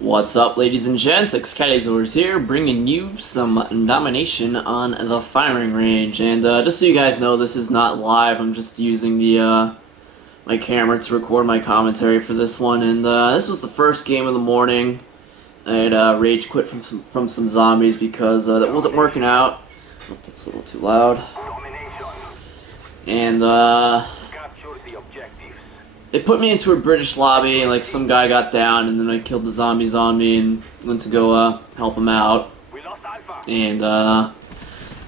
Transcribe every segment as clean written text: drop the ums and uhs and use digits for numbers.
What's up, ladies and gents? xcalizorz here, bringing you some Domination on the firing range. And just so you guys know, this is not live. I'm just using the my camera to record my commentary for this one. And this was the first game of the morning. I had rage quit from some zombies because that wasn't working out. Oh, that's a little too loud. And it put me into a British lobby, and like some guy got down, and then I killed the zombies on me and went to go help him out. And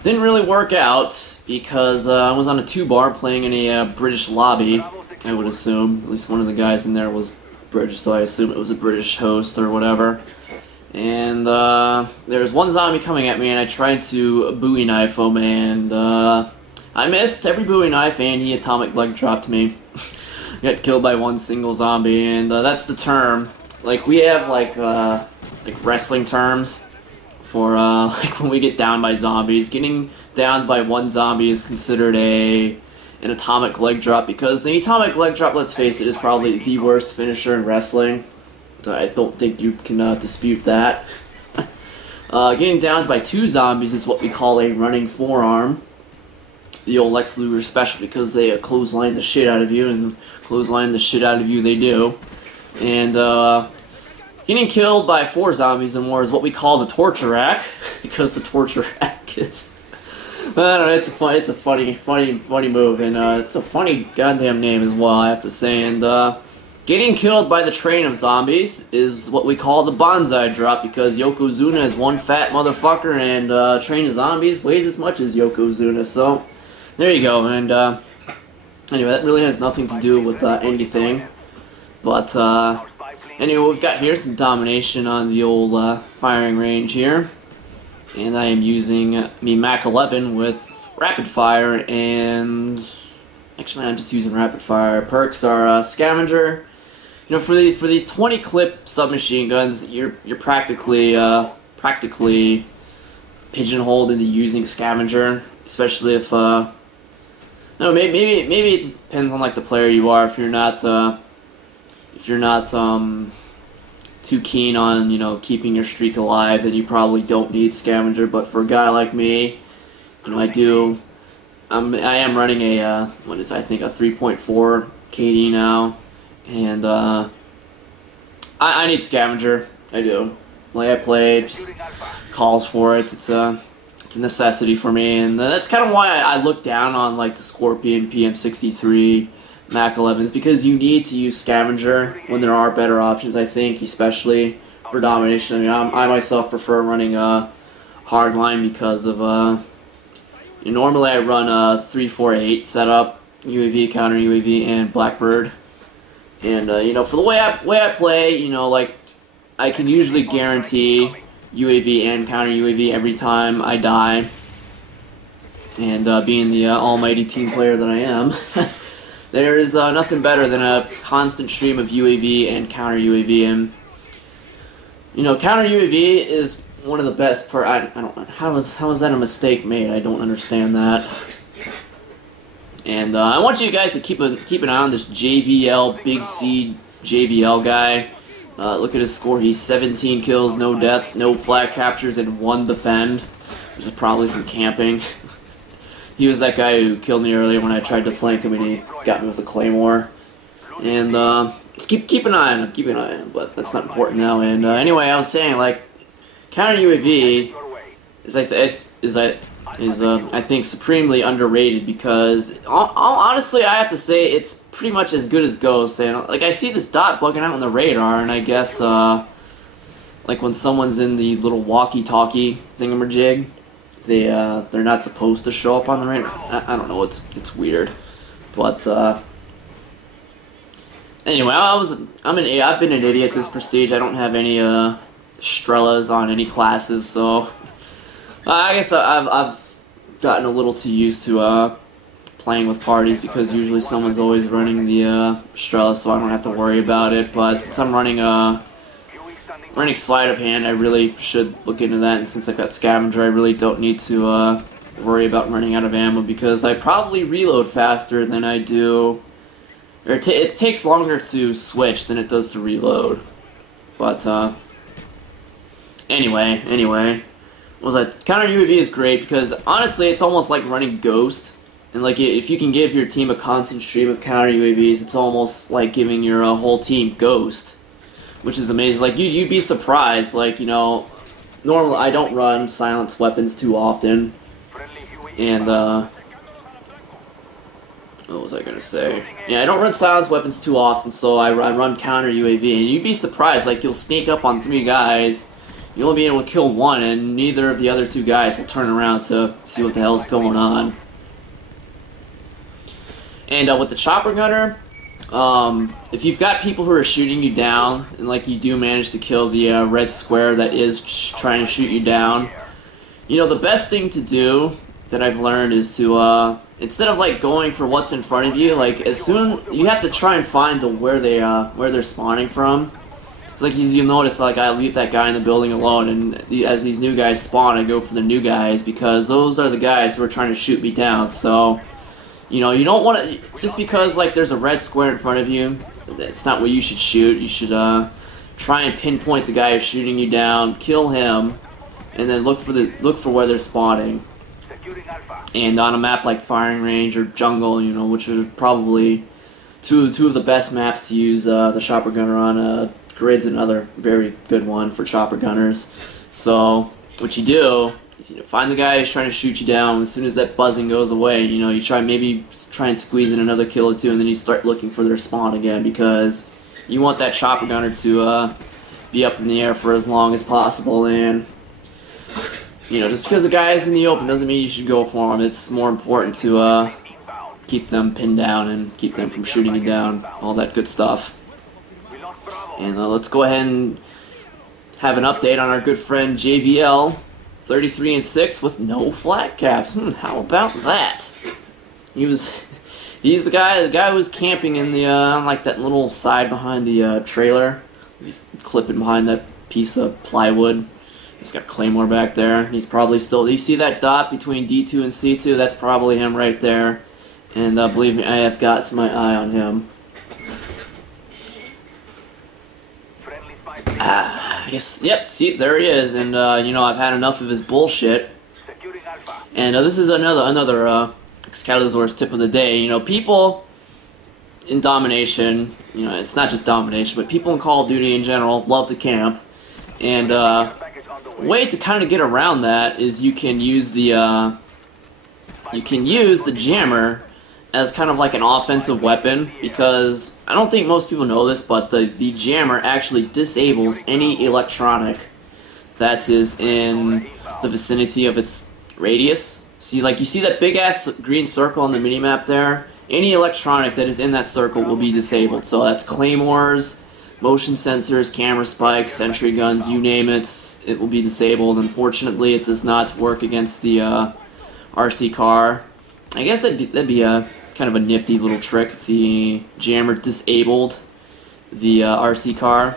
didn't really work out because I was on a 2-bar playing in a British lobby, I would assume. At least one of the guys in there was British, so I assume it was a British host or whatever. And there was one zombie coming at me, and I tried to Bowie knife him, and I missed every Bowie knife, and he atomic leg dropped me. Got killed by one single zombie, and that's the term. Like, we have like wrestling terms for like when we get downed by zombies. Getting downed by one zombie is considered an atomic leg drop, because the atomic leg drop, let's face it, is probably the worst finisher in wrestling. I don't think you can dispute that. Getting downed by 2 zombies is what we call a running forearm. The old Lex Luger special, because they clothesline the shit out of you, and clothesline the shit out of you they do. And getting killed by 4 zombies or more is what we call the torture rack, because the torture rack is, I don't know, it's a funny move, and it's a funny goddamn name as well, I have to say. And getting killed by the train of zombies is what we call the bonsai drop, because Yokozuna is one fat motherfucker, and train of zombies weighs as much as Yokozuna, so there you go. And anyway, that really has nothing to do with anything. But anyway, what we've got here is some Domination on the old firing range here. And I am using me Mac-11 with rapid fire, and actually I'm just using rapid fire. Perks are scavenger. You know, for these 20 clip submachine guns, you're practically pigeonholed into using scavenger, especially if no, maybe it depends on like the player you are. If you're not too keen on, you know, keeping your streak alive, then you probably don't need scavenger. But for a guy like me, you know, I am running a what is, I think, a 3.4 KD now, and I need scavenger. I do. Like, I play, just calls for it. It's a necessity for me, and that's kind of why I look down on like the Scorpion PM63 Mac-11s, because you need to use scavenger when there are better options, I think, especially for Domination. I mean, I myself prefer running a hardline because of normally I run a 3-4-8 setup, UAV, counter UAV, and Blackbird, and you know, for the way I play, you know, like, I can usually guarantee UAV and counter UAV every time I die, and being the almighty team player that I am, there is nothing better than a constant stream of UAV and counter UAV. And you know, counter UAV is one of the best I don't, how is that a mistake made? I don't understand that. And I want you guys to keep an eye on this JVL, Big C JVL guy. Look at his score. He's 17 kills, no deaths, no flag captures, and 1 defend, which is probably from camping. He was that guy who killed me earlier when I tried to flank him, and he got me with a claymore. And just keep an eye on him, keep an eye on him, but that's not important now. And anyway, I was saying, like, counter UAV is I think supremely underrated, because honestly, I have to say it's pretty much as good as Ghost. And like, I see this dot bugging out on the radar, and I guess like when someone's in the little walkie-talkie thingamajig, they're not supposed to show up on the radar. I don't know, it's weird, but anyway, I've been an idiot this Prestige. I don't have any Strellas on any classes, so I guess I've gotten a little too used to playing with parties, because usually someone's always running the Strela, so I don't have to worry about it. But since I'm running sleight of hand, I really should look into that. And since I've got scavenger, I really don't need to worry about running out of ammo, because I probably reload faster than I do, or it takes longer to switch than it does to reload. But Anyway, what was that? Counter UAV is great because honestly, it's almost like running Ghost. And like, if you can give your team a constant stream of counter UAVs, it's almost like giving your whole team Ghost, which is amazing. Like, you'd be surprised. Like, you know, normally I don't run silenced weapons too often, and what was I gonna say? Yeah, I don't run silenced weapons too often, so I run counter UAV, and you'd be surprised. Like, you'll sneak up on 3 guys, you'll only be able to kill 1, and neither of the other 2 guys will turn around to see what the hell's going on. And with the chopper gunner, if you've got people who are shooting you down, and like you do manage to kill the red square that is trying to shoot you down, you know, the best thing to do that I've learned is to instead of like going for what's in front of you, like as soon you have to try and find where they're spawning from. It's like you notice, like I leave that guy in the building alone, and as these new guys spawn, I go for the new guys because those are the guys who are trying to shoot me down. So, you know, you don't want to, just because like there's a red square in front of you, it's not what you should shoot. You should try and pinpoint the guy who's shooting you down, kill him, and then look for where they're spawning. And on a map like Firing Range or Jungle, you know, which are probably two of the best maps to use the chopper gunner on. Grid's another very good one for chopper gunners. So what you do is, you know, find the guy who's trying to shoot you down. As soon as that buzzing goes away, you know, you maybe try and squeeze in another kill or 2, and then you start looking for their spawn again, because you want that chopper gunner to be up in the air for as long as possible. And you know, just because the guy is in the open doesn't mean you should go for him. It's more important to keep them pinned down and keep them from shooting you down, all that good stuff. And let's go ahead and have an update on our good friend JVL, 33-6 with no flat caps. How about that? He's the guy who was camping in the like that little side behind the trailer. He's clipping behind that piece of plywood. He's got Claymore back there. He's probably still. You see that dot between D2 and C2? That's probably him right there. And believe me, I have got my eye on him. Yes, yep, see, there he is, and, you know, I've had enough of his bullshit. And this is another xcalizorz tip of the day. You know, people in Domination, you know, it's not just Domination, but people in Call of Duty in general love to camp. And, way to kind of get around that is you can use the jammer as kind of like an offensive weapon, because I don't think most people know this, but the jammer actually disables any electronic that is in the vicinity of its radius. See, like, you see that big ass green circle on the minimap there? Any electronic that is in that circle will be disabled. So that's claymores, motion sensors, camera spikes, sentry guns, you name it, it will be disabled. Unfortunately, it does not work against the RC car. I guess that'd be a kind of a nifty little trick if the jammer disabled the RC car.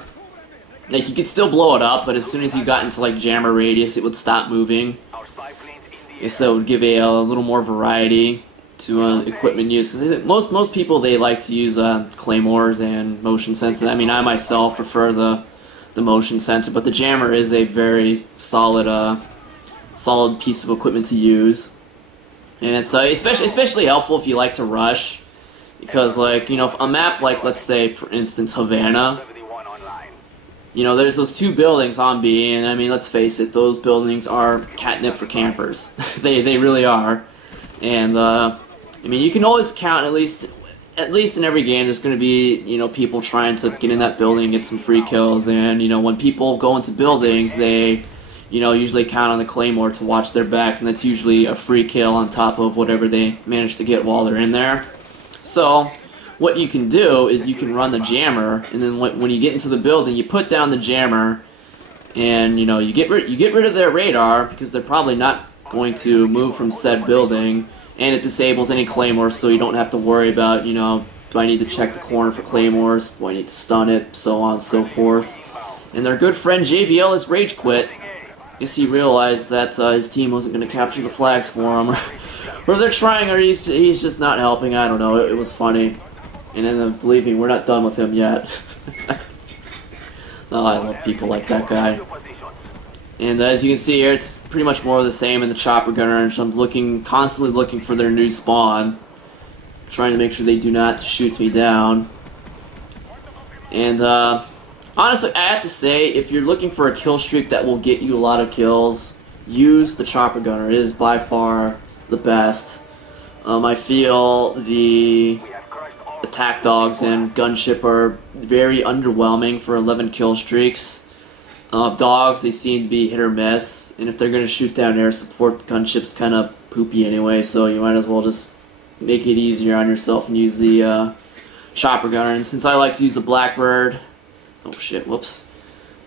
Like, you could still blow it up, but as soon as you got into like jammer radius, it would stop moving. I guess that would give a little more variety to equipment use. 'Cause most people, they like to use claymores and motion sensors. I mean, I myself prefer the motion sensor, but the jammer is a very solid piece of equipment to use. And it's especially helpful if you like to rush, because, like, you know, if a map like, let's say, for instance, Havana, you know, there's those 2 buildings on B, and I mean, let's face it, those buildings are catnip for campers. they really are. And I mean, you can always count, at least in every game, there's going to be, you know, people trying to get in that building and get some free kills. And, you know, when people go into buildings, they, you know, usually count on the Claymore to watch their back, and that's usually a free kill on top of whatever they manage to get while they're in there. So what you can do is you can run the jammer, and then when you get into the building, you put down the jammer, and, you know, you get rid of their radar, because they're probably not going to move from said building, and it disables any claymores, so you don't have to worry about, you know, do I need to check the corner for claymores, do I need to stun it, so on and so forth. And their good friend JVL has rage quit. Guess he realized that his team wasn't going to capture the flags for him, or they're trying, or he's just not helping. I don't know. It was funny, and then believe me, we're not done with him yet. No, I love people like that guy. And as you can see here, it's pretty much more of the same in the chopper gunner. So I'm constantly looking for their new spawn, trying to make sure they do not shoot me down. And honestly, I have to say, if you're looking for a kill streak that will get you a lot of kills, use the chopper gunner. It is by far the best. I feel the attack dogs and gunship are very underwhelming for 11 kill streaks. Dogs, they seem to be hit or miss, and if they're going to shoot down air support, the gunship's kind of poopy anyway, so you might as well just make it easier on yourself and use the chopper gunner. And since I like to use the Blackbird, oh shit, whoops,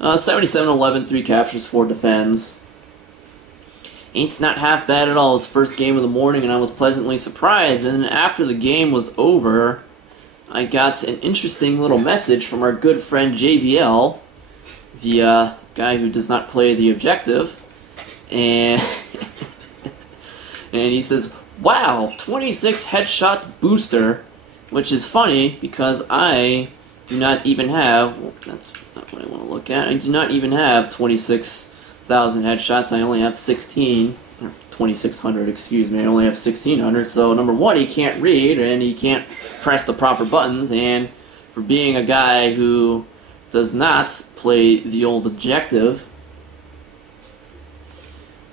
77-11, 3 captures, 4 defends. Ain't not half bad at all. It was first game of the morning, and I was pleasantly surprised. And then after the game was over, I got an interesting little message from our good friend JVL, the guy who does not play the objective, and and he says, "Wow, 26 headshots booster," which is funny because I do not even have. Well, that's not what I want to look at. I do not even have 26,000 headshots. I only have 16, or 2,600. Excuse me. I only have 1,600. So number one, he can't read and he can't press the proper buttons. And for being a guy who does not play the old objective,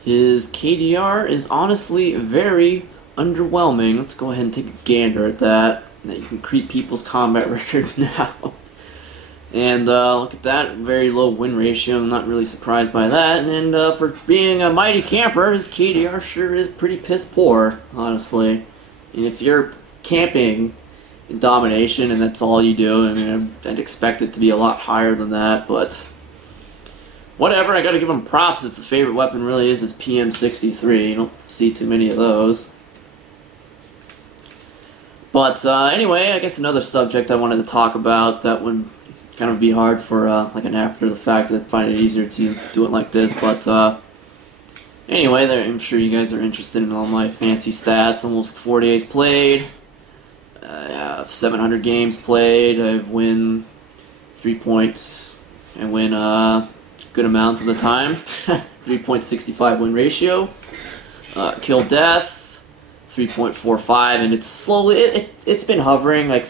his KDR is honestly very underwhelming. Let's go ahead and take a gander at that. You can creep people's combat record now. And look at that, very low win ratio. I'm not really surprised by that. And for being a mighty camper, his KDR sure is pretty piss poor, honestly. And if you're camping in Domination and that's all you do, I mean, I'd expect it to be a lot higher than that, but whatever. I gotta give him props if the favorite weapon really is his PM63. You don't see too many of those. But anyway, I guess another subject I wanted to talk about that would kind of be hard for like an after the fact. I find it easier to do it like this. But anyway, I'm sure you guys are interested in all my fancy stats. Almost 4 days played. I have 700 games played. I win 3 points. I win good amounts of the time. 3.65 win ratio. Kill death 3.45, and it's slowly it's been hovering. Like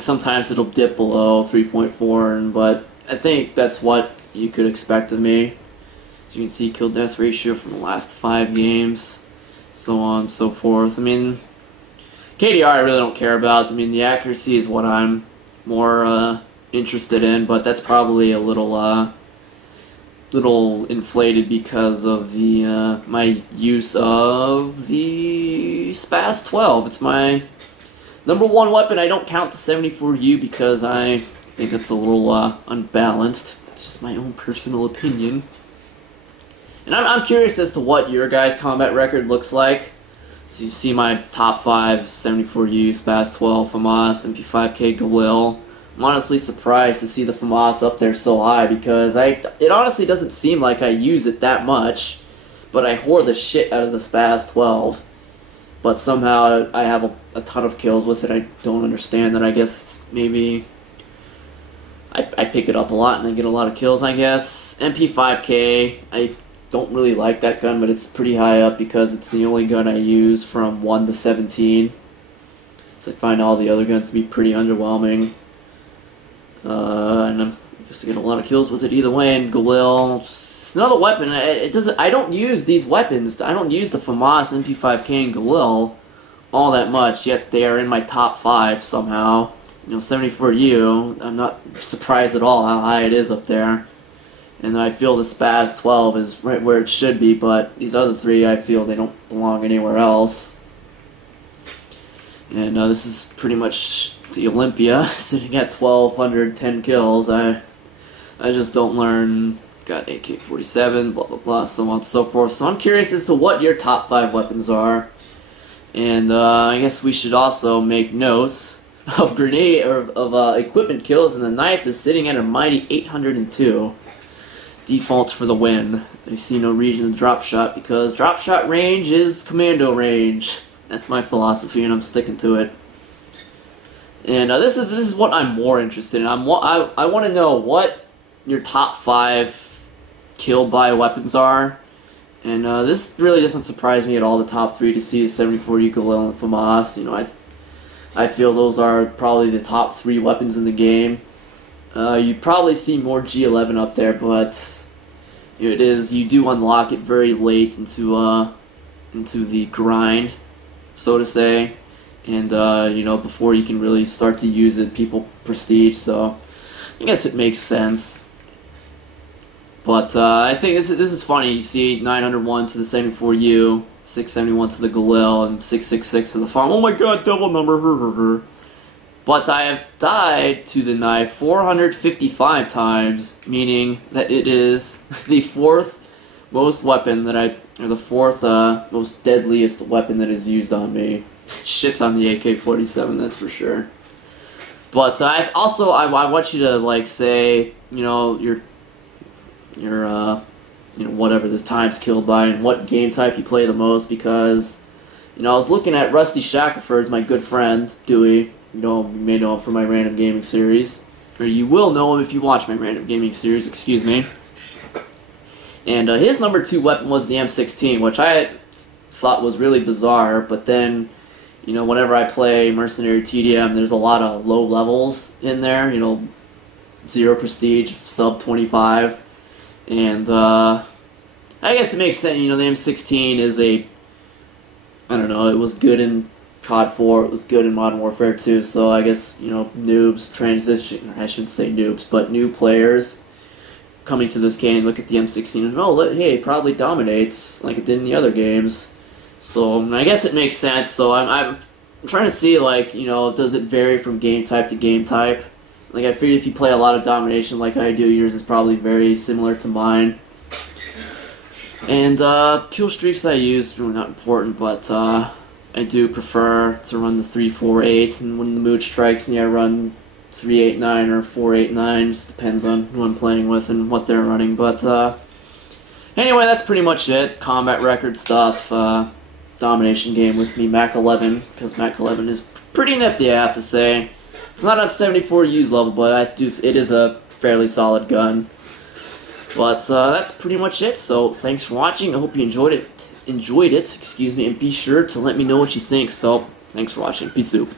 sometimes it'll dip below 3.4, but I think that's what you could expect of me. So you can see kill death ratio from the last 5 games, so on and so forth. I mean, KDR I really don't care about. I mean, the accuracy is what I'm more interested in, but that's probably a little inflated because of the my use of the Spaz 12. It's my number 1 weapon. I don't count the 74U because I think it's a little unbalanced. It's just my own personal opinion. And I'm curious as to what your guys' combat record looks like. So you see my top 5, 74U, Spaz 12, FAMAS, MP5K, Galil. I'm honestly surprised to see the FAMAS up there so high because it honestly doesn't seem like I use it that much, but I whore the shit out of the Spaz 12. But somehow I have a ton of kills with it. I don't understand that. I guess maybe I pick it up a lot and I get a lot of kills, I guess. MP5K, I don't really like that gun, but it's pretty high up because it's the only gun I use from 1 to 17. So I find all the other guns to be pretty underwhelming. And I'm just getting a lot of kills with it either way. And Galil, it's another weapon. I don't use these weapons. I don't use the FAMAS, MP5K, and Galil all that much. Yet they are in my top 5 somehow. You know, 74U. I'm not surprised at all how high it is up there. And I feel the Spaz 12 is right where it should be. But these other 3, I feel they don't belong anywhere else. And this is pretty much the Olympia, sitting at 1,210 kills. I just don't learn. I've got AK-47, blah blah blah, so on and so forth. So I'm curious as to what your top 5 weapons are. And I guess we should also make notes of grenade or of equipment kills, and the knife is sitting at a mighty 802. Defaults for the win. I see no reason to drop shot because drop shot range is commando range. That's my philosophy, and I'm sticking to it. And this is what I'm more interested in. I want to know what your top 5 killed by weapons are. And this really doesn't surprise me at all, the top 3, to see the 74U Galil and FAMAS. You know, I feel those are probably the top 3 weapons in the game. You probably see more G11 up there, but you know, you do unlock it very late into the grind, so to say, and you know, before you can really start to use it, people prestige. So I guess it makes sense. But I think this is funny. You see 901 to the 74U, 671 to the Galil, and 666 to the farm. Oh my god, double number. But I have died to the knife 455 times, meaning that it is the 4th most weapon that or the 4th most deadliest weapon that is used on me. Shit's on the AK-47, that's for sure. But I want you to, like, say, you know, your you know, whatever this time's killed by and what game type you play the most, because, you know, I was looking at Rusty Shackelford's, my good friend, Dewey. You may know him from my random gaming series, or you will know him if you watch my random gaming series, excuse me. And his number 2 weapon was the M16, which I thought was really bizarre, but then, you know, whenever I play Mercenary TDM, there's a lot of low levels in there, you know, 0 prestige, sub 25, and I guess it makes sense. You know, the M16 is I don't know, it was good in CoD 4, it was good in Modern Warfare 2, so I guess, you know, noobs, I shouldn't say noobs, but new players coming to this game look at the M16 and, oh, hey, it probably dominates like it did in the other games. So I guess it makes sense. So I'm trying to see, like, you know, does it vary from game type to game type? Like, I figure if you play a lot of Domination like I do, yours is probably very similar to mine. And Killstreaks I use, really not important, but I do prefer to run the 348, and when the mood strikes me, I run 389 or 489. Just depends on who I'm playing with and what they're running. But anyway, that's pretty much it. Combat record stuff, Domination game with me, Mac-11, because Mac-11 is pretty nifty, I have to say. It's not on 74U's level, but it is a fairly solid gun. But that's pretty much it. So thanks for watching. I hope you enjoyed it, and be sure to let me know what you think. So thanks for watching. Peace out.